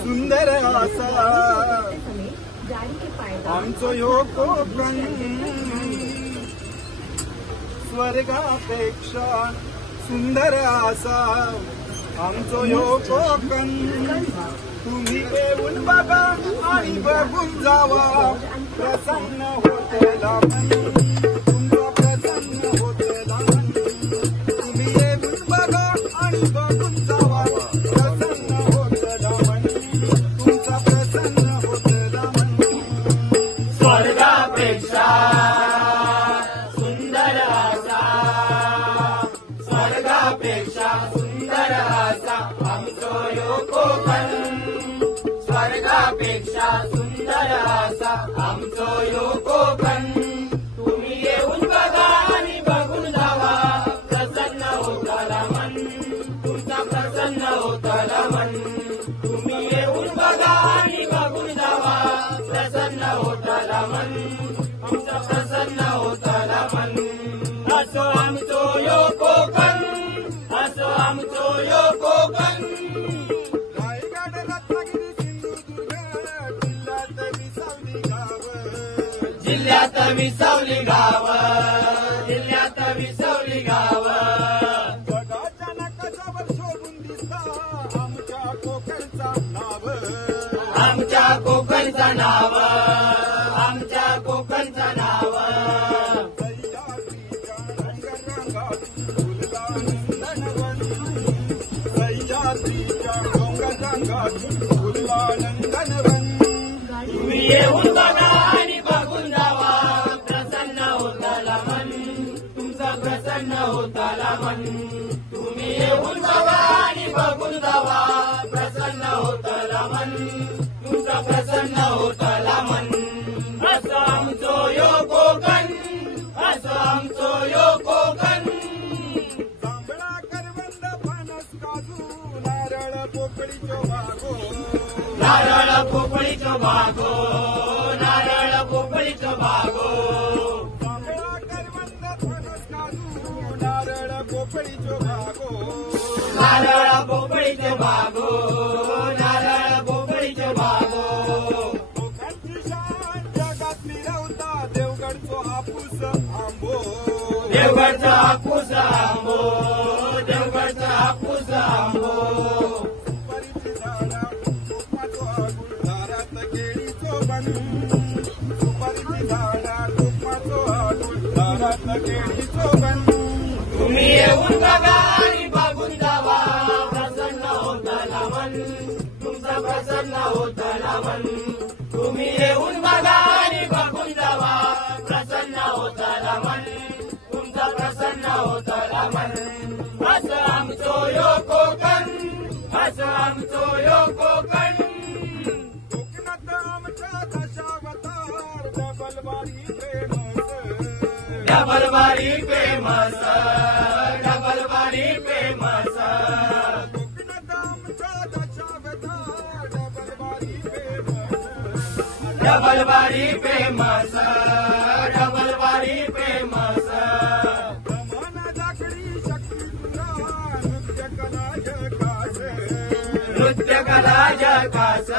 सुंदर असा आमचो ह्यो कोकण स्वर्गापेक्षा सुंदर असा आमचो ह्यो कोकण तुम्ही येऊन बघा आणि बघून जावा प्रसन्न होतेला मन तुमचा प्रसन्न होतेला मन तुम्ही येऊन बघा आणि बघून जावा प्रसन्न होतेला मन तुमचा प्रसन्न होतेला मन स्वर्गापेक्षा सुंदर असा स्वर्गापेक्षा सुंदर असा आमचो ह्यो कोकण स्वर्गापेक्षा सुंदर असा आमचो ह्यो कोकण तुम्ही येऊन बघा आणि बघून जावा प्रसन्न होताला मन तुमचा प्रसन्न होताला मन तुम्ही येऊन बघा आणि बघून जावा प्रसन्न होताला मन तुमचा प्रसन्न होताला मन असो आमचो ह्यो कोकण असो आमचो ह्यो कोकण जिल्ह्यात विसावली गाव जिल्ह्यात विसावली गाव जगाच्या नकाशावर शोभून दिसता आमच्या कोकणचा नाव आमच्या कोकणचं नाव आमच्या कोकणचं नाव सह्याद्रीच्या डोंगररांगात फुलला नंदनवन तुम्ही येऊन बघा आणि बघून जावा प्रसन्न होताला मन तुमचा प्रसन्न होताला मन तुम्ही येऊन बघा आणि बघून जावा प्रसन्न होताला मन तुमचा प्रसन्न होताला मन असं आमचो ह्यो कोकण असं आमचो ह्यो कोकण जांभळा करवंद फणस काजू नारळ पोकळीचो बागो नारळ पोपळीचो बागो नारळ पोपळीचो बागो जांभळा करवंद फणस काजू नारळ पोकळीचो बागो नारळ पोपळीचो बागो नारळ पोपळीचो बागो कोकणची शान जगात मिरवता देवगडचो हापूस आंबो देवगडचा हापूस आंबो देवगडचा हापूस आंबो सुपारीची झाडा तुपाचो आगुळ दारात केळीचो बन सुपारीची झाडा तुपाचो आगुळ दारात केळीचो बन तुम्ही येऊन बघा आणि बघून जावा प्रसन्न होताला मन तुमचा प्रसन्न होताला मन तुम्ही येऊन बघा आणि बघून जावा प्रसन्न होताला मन तुमचा प्रसन्न होताला मन असं आमचो ह्यो कोकण असं आमचो ह्यो कोकण कोकणात आमच्या दशावतार डबलबारी फेमस डबलबारी फेमस डबलबारी फेमस कोकणात आमच्या दशावतार डबलबारी फेमस डबलबारी फेमस डबलबारी फेमस मन जाकडी शक्ती तुला नृत्य कला जगास नृत्य कला जगास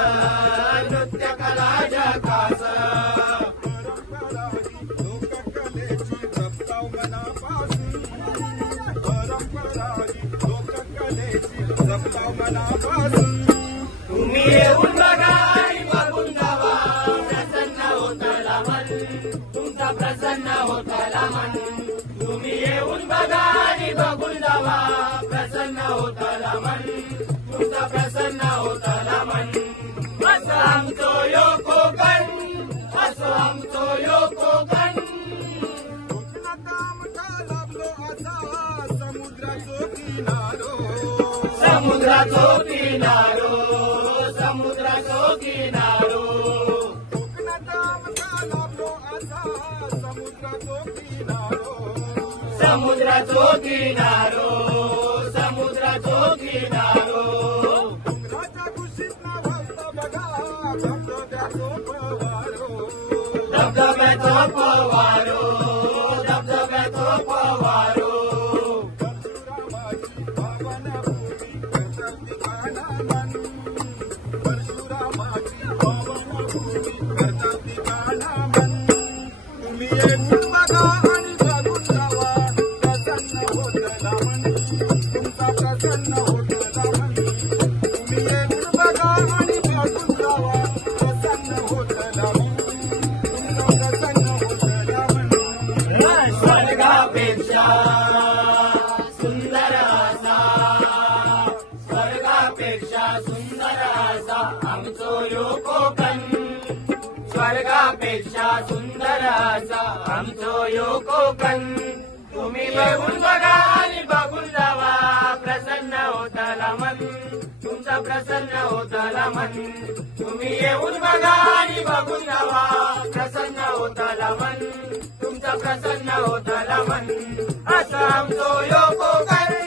नृत्य कला जगास परंपराही लोककलेची जपताव मनापासून परंपराही लोककलेची जपताव मनापासून तुम्ही येऊन बघा आणि बघून जावा प्रसन्न होताला मन तुमचा प्रसन्न होताला मन तुम्ही येऊन बघा आणि बघून जावा प्रसन्न होताला मन तुमचा प्रसन्न होताला मन असं आमचो ह्यो कोकण असं आमचो ह्यो कोकण कोकणात आमचा लाभलो असा समुद्राचो किनारो समुद्राचो किनारो समुद्राचो किनारो कोकणात आमचा लाभलो असा समुद्राचो किनारो समुद्राचो किनारो समुद्राचो किनारो डोंगराच्या कुशीत नावाचा बघा धबधब्याचो पवारो धबधब्याचो पवारो धबधब्याचो पवारो परशुरामाची पावन भूमी घसरती काना मन प्रसन्न होतला मन तुम्ही येऊन बघा आणि बघून जावा प्रसन्न होतला मन तुमचं प्रसन्न होतला मन स्वर्गापेक्षा सुंदर असा स्वर्गापेक्षा सुंदर असा आमचो यो कोकण स्वर्गापेक्षा सुंदर असा आमचो यो कोकण तुम्ही येऊन बघा आणि बघून जावा प्रसन्न होतला मन तुमचं प्रसन्न होतला मन तुम्ही येऊन बघा आणि बघून जावा प्रसन्न होतला मन तुमचं प्रसन्न होतला मन असं आमचो यो कोकण